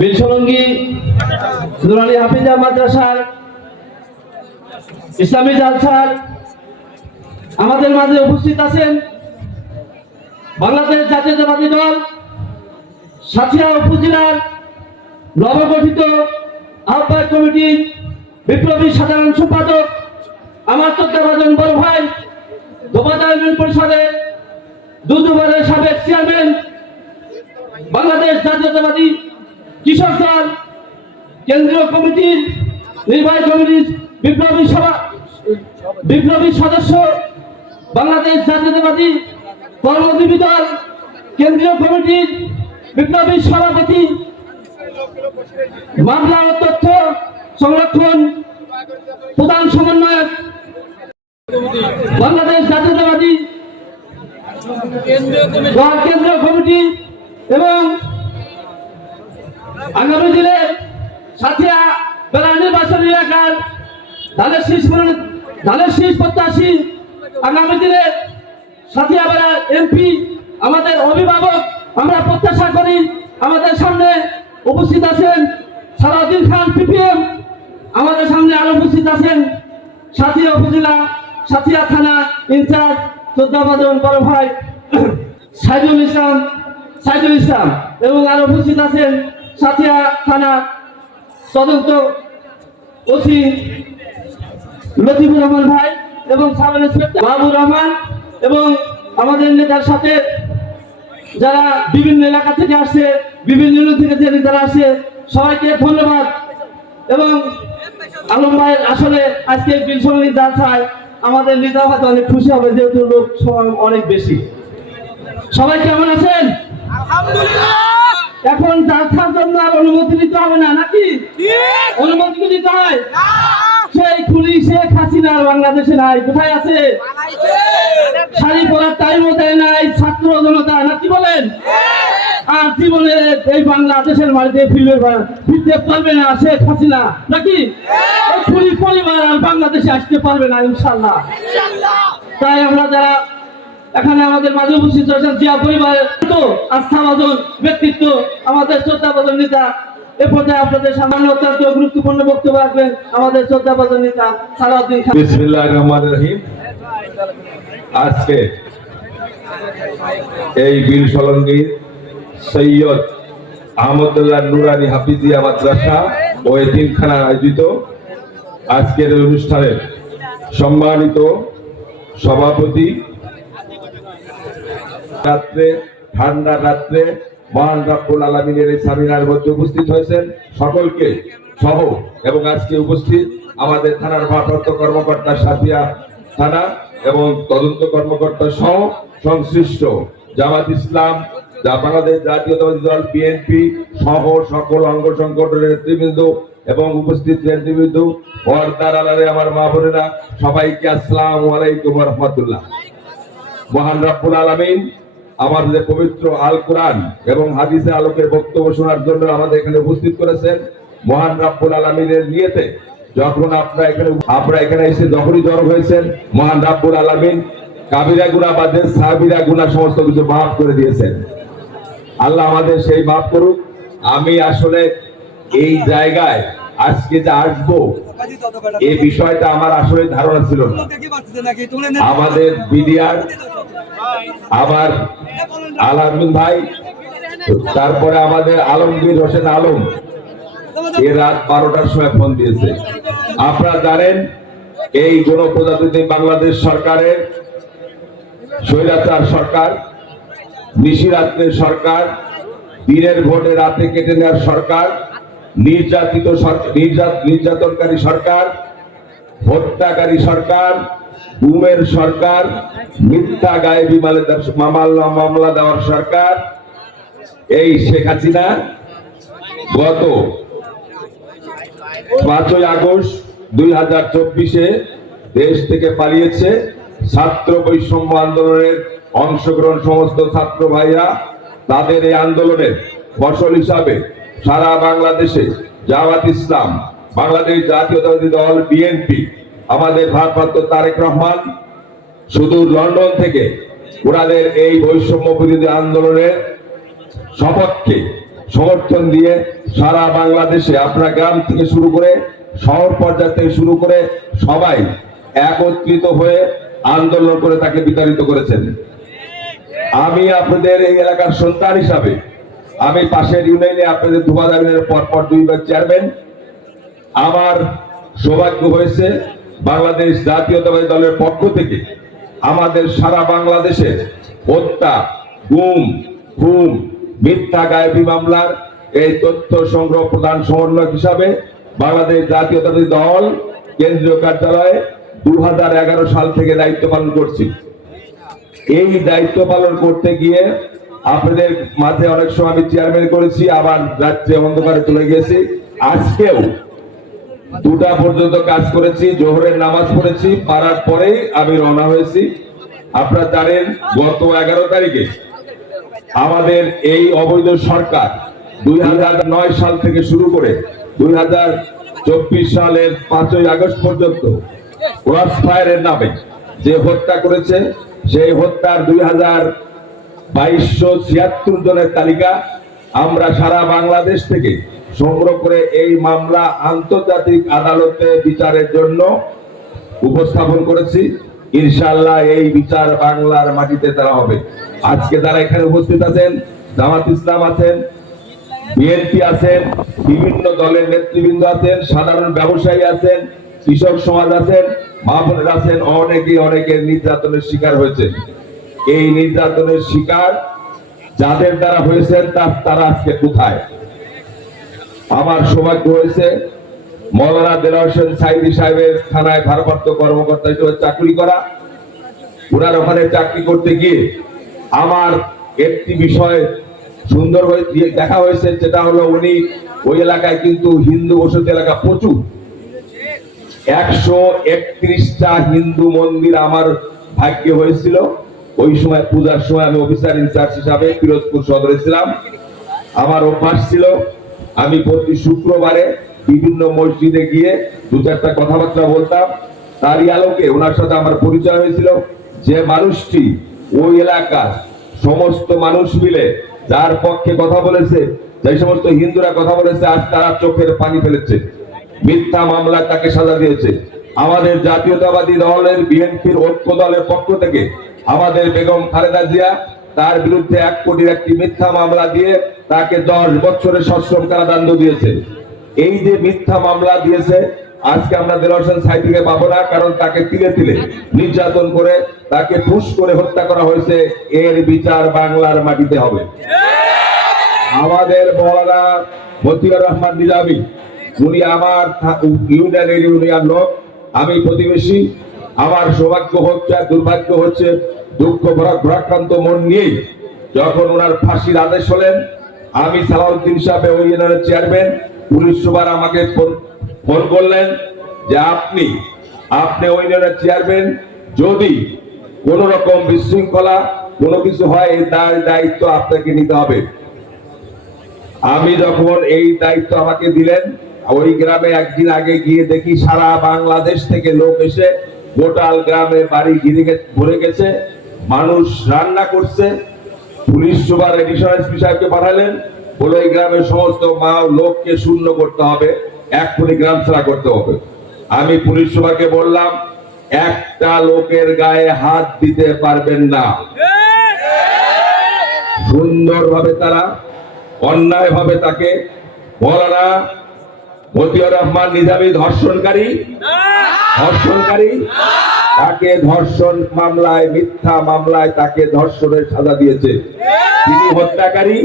বিলসলঙ্গী নুরানি হাফিজা মাদ্রাসার ইসলামী জালসার আমাদের মাঝে উপস্থিত আছেন বাংলাদেশ জাতীয়তাবাদী দল সাঁথিয়া উপজেলার নবগঠিত আহ্বায়ক কমিটির বিপ্লবী সাধারণ সম্পাদক আমার শ্রদ্ধাভাজন বড় ভাই ধোবাদা ইউনিয়ন পরিষদের দুবারের সাবেক চেয়ারম্যান বাংলাদেশ জাতীয়তাবাদী কৃষক দল কেন্দ্রীয় কমিটির নির্বাহী কমিটির বিপ্লবী সদস্য বাংলাদেশ জাতীয়তাবাদী কর্মজীবী দল কেন্দ্রীয় কমিটির বিপ্লবী সভাপতি মামলা ও তথ্য সংরক্ষণ প্রধান সমন্বয়ক বাংলাদেশ জাতীয়তাবাদী কেন্দ্রীয় কমিটি এবং আগামী দিনে সাঁথিয়া বেলা নির্বাচনী এলাকার ধানের শীষ প্রত্যাশী আগামী দিনে সাঁথিয়া বেলা এমপি আমাদের অভিভাবক আমরা প্রত্যাশা করি আমাদের সামনে উপস্থিত আছেন সালাউদ্দিন খান পিপিএম, আমাদের সামনে আরো উপস্থিত আছেন সাঁথিয়া উপজেলা সাঁথিয়া থানা ইনচার্জ শ্রদ্ধাভাজন বড় ভাই সাইদুল ইসলাম এবং আরো উপস্থিত আছেন সাঁথিয়া থানা তদন্ত ওসি লতিফুর রহমান ভাই এবং সাব ইন্সপেক্টর মাহবুব রহমান এবং আমাদের নেতার সাথে যারা বিভিন্ন এলাকা থেকে আসছে বিভিন্ন ইউনিয়ন থেকে যারা আসছে সবাইকে ধন্যবাদ। এবং আলম ভাই আসলে আজকে বিলসলঙ্গী জালসায় আমাদের নেতা হয়তো অনেক খুশি হবে যেহেতু লোক অনেক বেশি। সবাই কেমন আছেন? এখন জালসার জন্য আর অনুমতি দিতে হবে না নাকি? অনুমতি দিতে হয়? সেই খুলি শেখ হাসিনা বাংলাদেশে নাই, কোথায় আছে? শাড়ি পরার টাইমও দেয় নাই ছাত্র জনতা, নাকি বলেন? আর জীবনে এই বাংলাদেশের মাটিতে ফিরতে পারবে না শেখ হাসিনা, নাকি? খুলি পরিবার আর বাংলাদেশে আসতে পারবে না ইনশাল্লাহ। তাই আমরা যারা এখানে আমাদের মাঝে উপস্থিত হয়েছেন জিয়া পরিবারের তো আস্থাভাজন ব্যক্তিত্ব আমাদের শ্রদ্ধাভাজন নেতা এ পর্যায়ে আপনাদের সামান্য অত্যন্ত গুরুত্বপূর্ণ বক্তব্য রাখবেন আমাদের শ্রদ্ধাভাজন নেতা সালাউদ্দিন খান। বিসমিল্লাহির রহমানির রহিম। আজকে এই বিলসলঙ্গী সৈয়দ আহমদুল্লাহ নুরানি হাফিজিয়া মাদ্রাসা ও এতিমখানা আয়োজিত আজকের অনুষ্ঠানের সম্মানিত সভাপতি, রাত্রে ঠান্ডা রাত্রে মহান রব্বুল আলামিনের এই সামিনার মধ্যে উপস্থিত হয়েছেন সকলকে সহ এবং আজকে উপস্থিত আমাদের থানার ভারপ্রাপ্ত কর্মকর্তা সাঁথিয়া থানা এবং তদন্ত কর্মকর্তা সহ সংশ্লিষ্ট জামাত ইসলাম বাংলাদেশ জাতীয়তাবাদী দল বিএনপি সহ সকল অঙ্গ সংগঠনের নেতৃবৃন্দ এবং উপস্থিত নেতৃবৃন্দ পর্দার আড়ালে আমার মা বোনেরা সবাইকে আসসালামু আলাইকুম ওয়া রাহমাতুল্লাহ। মহান রব্বুল আলামিন আমাদের পবিত্র আল কোরআন এবং হাদিসের আলোকে বক্তব্য শোনার জন্য আমাদের এখানে উপস্থিত করেছেন। মহান রব্বুল আলামিনের নিয়তে যখন আপনারা এখানে এসে যখনই জড়ো হয়েছেন মহান রব্বুল আলামিন কাবিরা গুনাহ বাদে সাগীরা গুনাহ সমস্ত কিছু মাফ করে দিয়েছেন। আল্লাহ আমাদের সেই মাফ করুক। আমি আসলে এই জায়গায় আজকে যে আসবো এই বিষয়টা আমার আসলে ধারণা ছিল না। আমাদের বিডিআর আবার আলামিন ভাই, তারপরে আমাদের আলমগীর হোসেন আলম রাত 12টার সময় ফোন দিয়েছে। আপনারা জানেন এই গণপ্রজাতন্ত্রী বাংলাদেশ সরকারের স্বৈরাচার সরকার, নিশিরাত্রের সরকার, দিনের ভোটে রাতে কেটে নেওয়ার সরকার, নির্যাতনকারী সরকার, হত্যাকারী সরকার, গুমের সরকার, মিথ্যা গায়েবী মামলা দেওয়ার সরকার। এই শেখ হাসিনা গত 5ই আগস্ট 2024-এ দেশ থেকে পালিয়েছে। ছাত্র বৈষম্য আন্দোলনের অংশগ্রহণ সমস্ত ছাত্র ভাইরা তাদের এই আন্দোলনের ফসল হিসাবে সারা বাংলাদেশে জামাত ইসলাম, বাংলাদেশ জাতীয়তাবাদী দল বিএনপি, আমাদের ভারপ্রাপ্ত তারেক রহমান সুদূর লন্ডন থেকে ওনাদের এই বৈষম্য বিরোধী আন্দোলনের সপক্ষে সমর্থন দিয়ে সারা বাংলাদেশে আপনারা গ্রাম থেকে শুরু করে শহর পর্যায় থেকে শুরু করে সবাই একত্রিত হয়ে আন্দোলন করে তাকে বিতাড়িত করেছেন। আমি আপনাদের এই এলাকার সন্তান হিসাবে আমি পাশের ইউনিয়নে আপনাদের ধুবাদা ইউনিয়নের পরপর 2 বার চেয়ারম্যান। আমার সৌভাগ্য হয়েছে বাংলাদেশ জাতীয়তাবাদী দলের পক্ষ থেকে আমাদের সারা বাংলাদেশে হত্যা, গুম, খুন, মিথ্যা গায়েবী মামলার এই তথ্য সংগ্রহ প্রধান সমন্বয়ক হিসাবে বাংলাদেশ জাতীয়তাবাদী দল কেন্দ্রীয় কার্যালয়ে 2011 সাল থেকে দায়িত্ব পালন করছি। এই দায়িত্ব পালন করতে গিয়ে আপনাদের মাঝে অনেক সময় আমি চেয়ারম্যান করেছি, আবার রাত্রে অন্ধকারে চলে গেছি। আজকেও 2টা পর্যন্ত কাজ করেছি, জোহরের নামাজ পড়েছি, পারার পরেই আমি রওনা হয়েছি। আপনারা জানেন গত 11 তারিখে আমাদের এই অবৈধ সরকার 2009 সাল থেকে শুরু করে 2024 সালের 5ই আগস্ট পর্যন্ত ক্রস ফায়ারের নামে যে হত্যা করেছে, সেই হত্যার 2276 জনের তালিকা আমরা সারা বাংলাদেশ থেকে সংগ্রহ করে এই মামলা আন্তর্জাতিক আদালতে বিচারের জন্য উপস্থাপন করেছি। ইনশাআল্লাহ এই বিচার বাংলার মাটিতে তারা হবে। আজকে যারা এখানে উপস্থিত আছেন, জামাত ইসলাম আছেন, বিএনপি আছেন, বিভিন্ন দলের নেতৃবৃন্দ আছেন, সাধারণ ব্যবসায়ী আছেন, কৃষক সমাজ আছেন, মা বোনেরা আছেন, অনেকে নির্যাতনের শিকার হয়েছে। এই নির্যাতনের শিকার যাদের দ্বারা হয়েছেন তারা আজকে কোথায়? আমার সৌভাগ্য হয়েছে মৌলানা দেলোয়ার হোসেন সাইদি সাহেবের থানায় ভারপ্রাপ্ত কর্মকর্তা হিসেবে চাকরি করা। ওনার ওখানে চাকরি করতে গিয়ে আমার একটি বিষয় সুন্দর দেখা হয়েছে, যেটা হলো উনি ওই এলাকায় কিন্তু হিন্দু বসতি এলাকা প্রচুর, 131টা হিন্দু মন্দির আমার ভাগ্য হয়েছিল। ওই সময় পূজার সময় আমি অফিসার ইনচার্জ হিসাবে পিরোজপুর সদরে ছিলাম। আমার অভ্যাস ছিল আমি প্রতি শুক্রবারে বিভিন্ন মসজিদে গিয়ে 2-4টা কথাবার্তা বলতাম। তারই আলোকে ওনার সাথে আমার পরিচয় হয়েছিল। যে মানুষটি ওই এলাকার সমস্ত মানুষ মিলে যার পক্ষে কথা বলেছে, যে সমস্ত হিন্দুরা কথা বলেছে, আজ তারা চোখের পানি ফেলেছে, মিথ্যা মামলায় তাকে সাজা দিয়েছে। আমাদের জাতীয়তাবাদী দলের বিএনপির ঐক্য দলের পক্ষ থেকে আমাদের বেগম খালেদা জিয়া তার বিরুদ্ধে 1 কোটির একটি মিথ্যা মামলা দিয়ে তাকে 10 বছরের সশ্রম কারাদণ্ড দিয়েছে। এই যে মিথ্যা মামলা দিয়েছে, আজকে আমরা দেলোয়ার হোসেন সাইদিকে পাবো না, কারণ তাকে তিলে তিলে নির্যাতন করে তাকে ফুস করে হত্যা করা হয়েছে। এর বিচার বাংলার মাটিতে হবে। আমাদের মৌলানা মতিউর রহমান নিজামী, উনি আমার ইউনিয়ন লোক, আমি প্রতিবেশী। আমার সৌভাগ্য হচ্ছে, দুর্ভাগ্য হচ্ছে, দুঃখ ভরাক্রান্ত মন নিয়েই যখন ওনার ফাঁসির আদেশ হলেন, আমি সালাউদ্দিন সাহেব ওই ইউনিয়নের চেয়ারম্যান, পুলিশ সুপার আমাকে ফোন করলেন যে আপনি ওই ইউনিয়নের চেয়ারম্যান, যদি কোন রকম বিশৃঙ্খলা কোনো কিছু হয় এই দায়িত্ব আপনাকে নিতে হবে। আমি যখন এই দায়িত্ব আমাকে দিলেন, ওই গ্রামে একদিন আগে গিয়ে দেখি সারা বাংলাদেশ থেকে লোক এসে গোটাল গ্রামে বাড়ি ভরে গেছে, মানুষ রান্না করছে। পুলিশ সুপার এডিশনাল এসপি সাহেবকে পাঠালেন, বলে এই গ্রামের সমস্ত লোককে শূন্য করতে হবে, এক্ষুনি গ্রাম ছাড়া করতে হবে। আমি পুলিশ সুপারকে বললাম, একটা লোকের গায়ে হাত দিতে পারবেন না। সুন্দরভাবে তারা অন্যায়ভাবে তাকে মৌলানা মতিউর রহমান নিজামী ধর্ষণকারী, তাকে ধর্ষণ মামলায়, মিথ্যা মামলায় তাকে ধর্ষণের সাজা দিয়েছে। তিনি হত্যাকারী।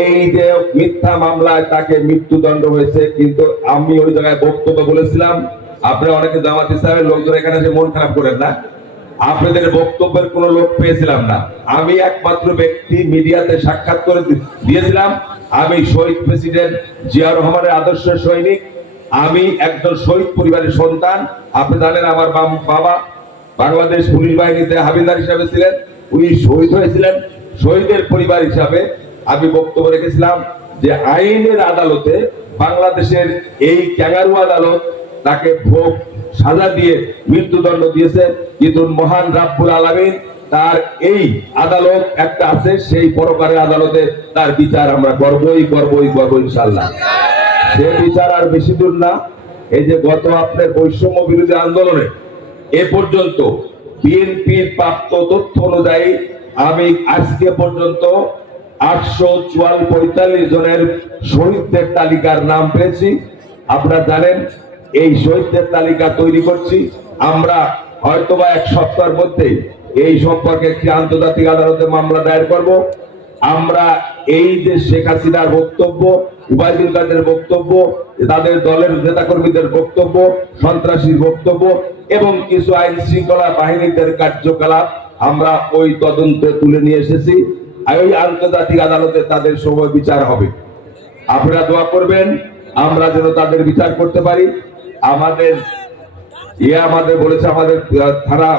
এই যে মিথ্যা মামলায় তাকে মৃত্যুদণ্ড হয়েছে। কিন্তু আমি ওই জায়গায় বক্তব্য বলেছিলাম, আপনারা অনেকে জামাত ইসলামের লোকজন এখানে এসে মন খারাপ করেন না, আপনাদের বক্তব্যের কোনো লোক পেয়েছিলাম না। আমি একমাত্র ব্যক্তি মিডিয়াতে সাক্ষাৎ করে দিয়েছিলাম, আমি শহীদ প্রেসিডেন্ট জিয়াউর রহমানের আদর্শ সৈনিক, আমি একজন শহীদ পরিবারের সন্তান। আপনি জানেন আমার বাবা বাংলাদেশ পুলিশ বাহিনীতে হাবিলদার হিসাবে ছিলেন, উনি শহীদ হয়েছিলেন। শহীদের পরিবার হিসাবে আমি বক্তব্য রেখেছিলাম যে আইনের আদালতে বাংলাদেশের এই ক্যাঙ্গারু আদালত তাকে ভোগ সাজা দিয়ে মৃত্যুদণ্ড দিয়েছে, কিন্তু মহান রাব্বুল আলামিন তার এই আদালত একটা আছে, সেই পরকারের আদালতে তার বিচার আমরা করবই ইনশাল্লাহ। সে বিচার আর বেশি দূর না। এই যে গত আপনার বৈষম্য বিরোধী আন্দোলনে এ পর্যন্ত বিএনপির প্রাপ্ত তথ্য অনুযায়ী আমি আজকে পর্যন্ত 845 জনের শহীদদের তালিকার নাম পেয়েছি। আপনারা জানেন এই শহীদদের তালিকা তৈরি করছি আমরা, হয়তোবা এক সপ্তাহের মধ্যেই এই সম্পর্কে একটি আন্তর্জাতিক আদালতে মামলা দায়ের করব। আমরা এই যে শেখ হাসিনার বক্তব্য, উবাইদুল কাদের বক্তব্য, তাদের দলের নেতাকর্মীদের বক্তব্য, সন্ত্রাসীর বক্তব্য এবং কিছু আইন শৃঙ্খলা বাহিনীদের কার্যকলাপ আমরা ওই তদন্তে তুলে নিয়ে এসেছি। ওই আন্তর্জাতিক আদালতে তাদের সময় বিচার হবে। আপনারা দোয়া করবেন আমরা যেন তাদের বিচার করতে পারি। আমাদের বলেছে আমাদের থানা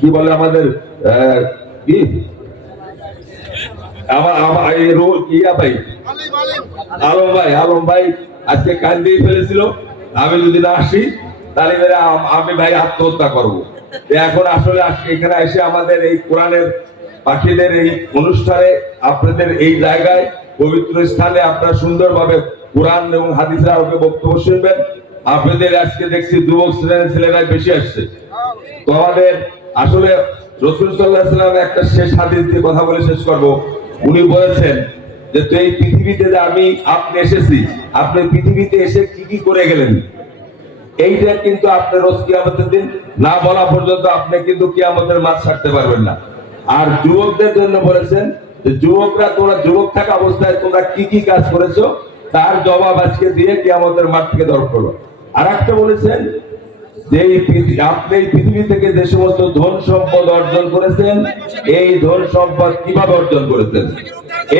কি বলে আমাদের আলম ভাই আজকে কান দিয়ে ফেলেছিল, আমি যদি না আসি তাহলে আমি ভাই আত্মহত্যা করবো। এখন আসলে এখানে এসে আমাদের এই কোরআনের পাখিদের এই অনুষ্ঠানে আপনাদের এই জায়গায় পবিত্র স্থানে আপনারা সুন্দরভাবে কোরআন এবং হাদিসের আলোকে বক্তব্য শুনবেন। আপনাদের আজকে দেখছি যুবক শ্রেণীর ছেলেরাই বেশি আসছে। তো আমাদের আসলে রাসূল সাল্লাল্লাহু আলাইহি ওয়াসাল্লাম একটা শেষ হাদিস দিয়ে কথা বলে শেষ করব। উনি বলেছেন যে তো এই পৃথিবীতে যে আপনি এসেছি, আপনি পৃথিবীতে এসে কি কি করে গেলেন, এইটা কিন্তু আপনি রোজ কিয়ামতের দিন না বলা পর্যন্ত আপনি কিন্তু কিয়ামতের মাঠ ছাড়তে পারবেন না। আর যুবকদের জন্য বলেছেন যে যুবকরা তোমরা যুবক থাকা অবস্থায় তোমরা কি কি কাজ করেছো তার জবাব আজকে দিয়ে কিয়ামতের মাঠ থেকে দরকার করো। আর একটা বলেছেন যে আপনি এই পৃথিবী থেকে যে সমস্ত ধন সম্পদ অর্জন করেছেন, এই ধন সম্পদ কিভাবে অর্জন করেছেন।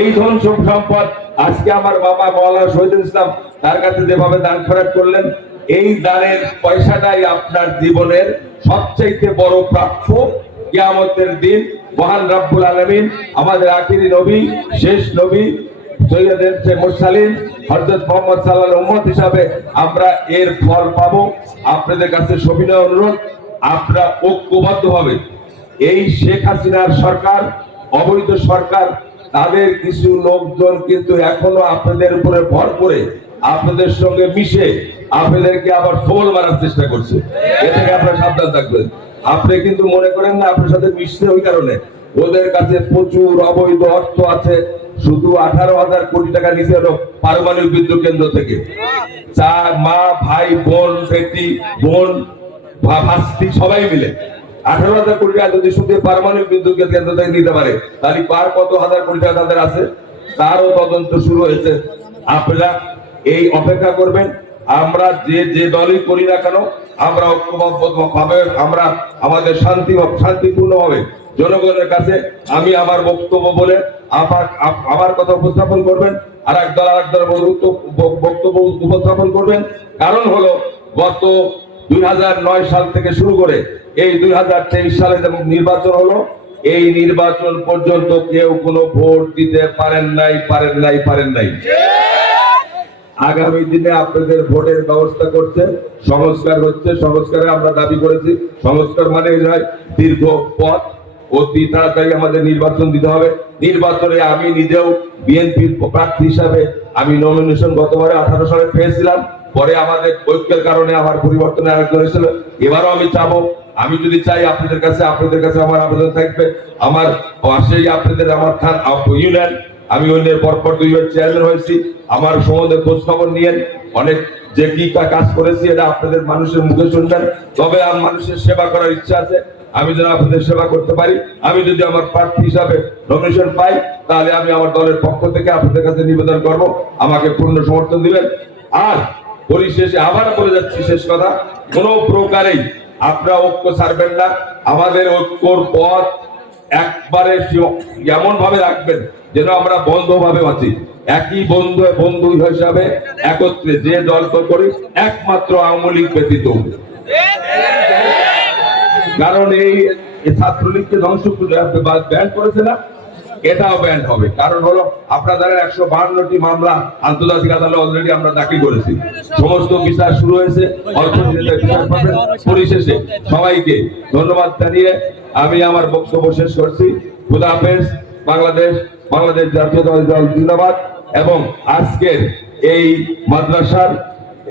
এই ধন সম্পদ আজকে আমার বাবা মাওলানা শহীদুল ইসলাম তার কাছে যেভাবে দান খরচ করলেন, এই দানের পয়সাটাই আপনার জীবনের সবচেয়ে বড় প্রাপ্য। কিয়ামতের দিন মহান রব্বুল আলামিন আমাদের আখিরি নবী, শেষ নবী সৈয়দের মুরসালিন হযরত মুহাম্মদ সাল্লাল্লাহু আলাইহি উম্মত হিসাবে আমরা এর ফল পাবো। আপনাদের কাছে সবিনয় অনুরোধ, আপনারা ঐক্যবদ্ধভাবে এই শেখ হাসিনার সরকার, অবৈধ সরকার, তাদের কিছু লোকজন কিন্তু এখনো আপনাদের উপরে ভর করে আপনাদের সঙ্গে মিশে আপনাদেরকে আবার ফোল মারার চেষ্টা করছে। এ থেকে আপনারা সাবধান থাকবেন। আপনি কিন্তু মনে করেন না আপনার সাথে মিশতে ওই কারণে, ওদের কাছে প্রচুর অবৈধ অর্থ আছে। শুধু 18,000 কোটি টাকা নিচে হলো পারমাণবিক বিদ্যুৎ কেন্দ্র থেকে। মা, ভাই, বোন, বেটি, বোন, ভাস্তি সবাই মিলে 18,000 কোটি টাকা যদি শুধু পারমাণবিক বিদ্যুৎ কেন্দ্র থেকে নিতে পারে, তাহলে পার কত হাজার কোটি টাকা তাদের আছে, তারও তদন্ত শুরু হয়েছে। আপনারা এই অপেক্ষা করবেন। আমরা যে দলই করি না কেন, আমরা ঐক্যবদ্ধভাবে আমরা আমাদের শান্তিপূর্ণভাবে জনগণের কাছে আমি আমার বক্তব্য বলে আমার কথা উপস্থাপন করবেন, আর এক দল বক্তব্য উপস্থাপন করবেন। কারণ হলো গত 2009 সাল থেকে শুরু করে এই 2023 সালে যেমন নির্বাচন হলো, এই নির্বাচন পর্যন্ত কেউ কোনো ভোট দিতে পারেন নাই। আগামী দিনে আপনাদের ভোটের ব্যবস্থা করছে, সংস্কার হচ্ছে। সংস্কারে আমরা দাবি করেছি, সংস্কার মানে দীর্ঘ পথ, অতি তাড়াতাড়ি আমাদের নির্বাচন দিতে হবে। নির্বাচনে আমি নিজেও বিএনপির প্রার্থী হিসাবে আমি নমিনেশন গতবারে 18 সালে পেয়েছিলাম। পরে আমাদের ঐক্যের কারণে আমার পরিবর্তনে আরেকজন এসেছিল। এবারও আমি চাবো, আমি যদি চাই আপনাদের কাছে আমার আবেদন থাকবে, আমার পাশেই আপনাদের আমার ইউনিয়ন, আমি ইউনিয়নের পরপর 2 বার চেয়ারম্যান হয়েছি। আমার সম্বন্ধে খোঁজ খবর নিয়েন, অনেক যে কি কাজ করেছি এটা আপনাদের মানুষের মুখে শুনবেন। তবে আমার মানুষের সেবা করার ইচ্ছা আছে, আমি যেন আপনাদের সেবা করতে পারি। আমি যদি আমার প্রার্থী হিসাবে নমিনেশন পাই, তাহলে আমি আমার দলের পক্ষ থেকে আপনাদের কাছে নিবেদন করব আমাকে পূর্ণ সমর্থন দিবেন। আর পরিশেষে আবার বলে যাচ্ছি, শেষ কথা, কোন প্রকারেই আপনারা ঐক্য ছাড়বেন না। আমাদের ঐক্যর পথ একবারে এমন ভাবে রাখবেন যেন আমরা বন্ধভাবে বাঁচি, একই বন্ধু হিসাবে একত্রে যে দল করি, একমাত্র আওয়ামী লীগ ব্যতীত। কারণ এই ছাত্রলীগকে ধ্বংস ব্যান করেছে না, এটাও ব্যান হবে। কারণ হলো আপনাদের 152টি মামলা আন্তর্জাতিক আদালতে অলরেডি আমরা দাখিল করেছি, সমস্ত বিচার শুরু হয়েছে, অল্প দিনে বিচার পাবেন। পরিশেষে সবাইকে ধন্যবাদ জানিয়ে আমি আমার বক্তব্য শেষ করছি। খুদা হাফেজ। বাংলাদেশ জাতীয়তাবাদী দল জিন্দাবাদ। এবং আজকের এই মাদ্রাসার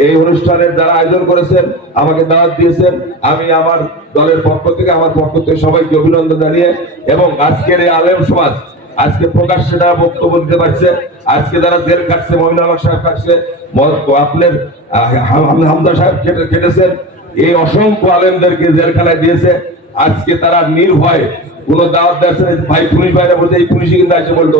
এই অনুষ্ঠানের যারা আয়োজন করেছেন, আমাকে দাওয়াত দিয়েছেন, আমি আমার দলের পক্ষ থেকে সবাইকে অভিনন্দন জানিয়ে, এবং আজকের এই আলেম সমাজ আজকে প্রকাশ্যে যারা বক্তব্য দিতে পারছে, আজকে যারা জেল কাটছে, মমিনুল হক সাহেব কাটছে, আপনার হামজা সাহেব কেটেছেন, এই অসংখ্য আলেমদেরকে জেলখানায় দিয়েছে। আজকে তারা নির্ভয়ে কোন দাওয়াত দিয়েছে ভাই, পুলিশ ভাইরা বলতে এই পুলিশই কিন্তু এসে বলতো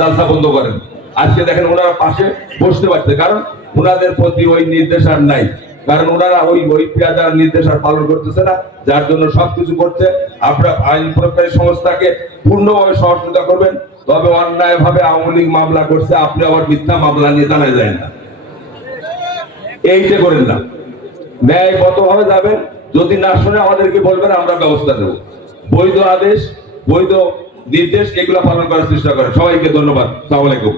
জালসা বন্ধ করেন। আজকে দেখেন ওনারা পাশে বসতে পারছে, কারণ ওনাদের প্রতি ওই নির্দেশ আর নাই, কারণ ওনারা ওই পেয়াদার নির্দেশ আর পালন করতেছে না, যার জন্য সবকিছু করছে। আপনারা আইন প্রয়োগকারী সংস্থাকে পূর্ণভাবে সহযোগিতা করবেন। তবে অন্যায় ভাবে আওয়ামী লীগ মামলা করছে, আপনি আবার মিথ্যা মামলা নিয়ে জানাই যায় না, এইটা করেন না। ন্যায়বদ্ধ ভাবে যাবেন, যদি না শুনে আমাদেরকে বলবেন, আমরা ব্যবস্থা নেব। বৈধ আদেশ, বৈধ নির্দেশ এগুলো পালন করার চেষ্টা করেন। সবাইকে ধন্যবাদ। আসসালামু আলাইকুম।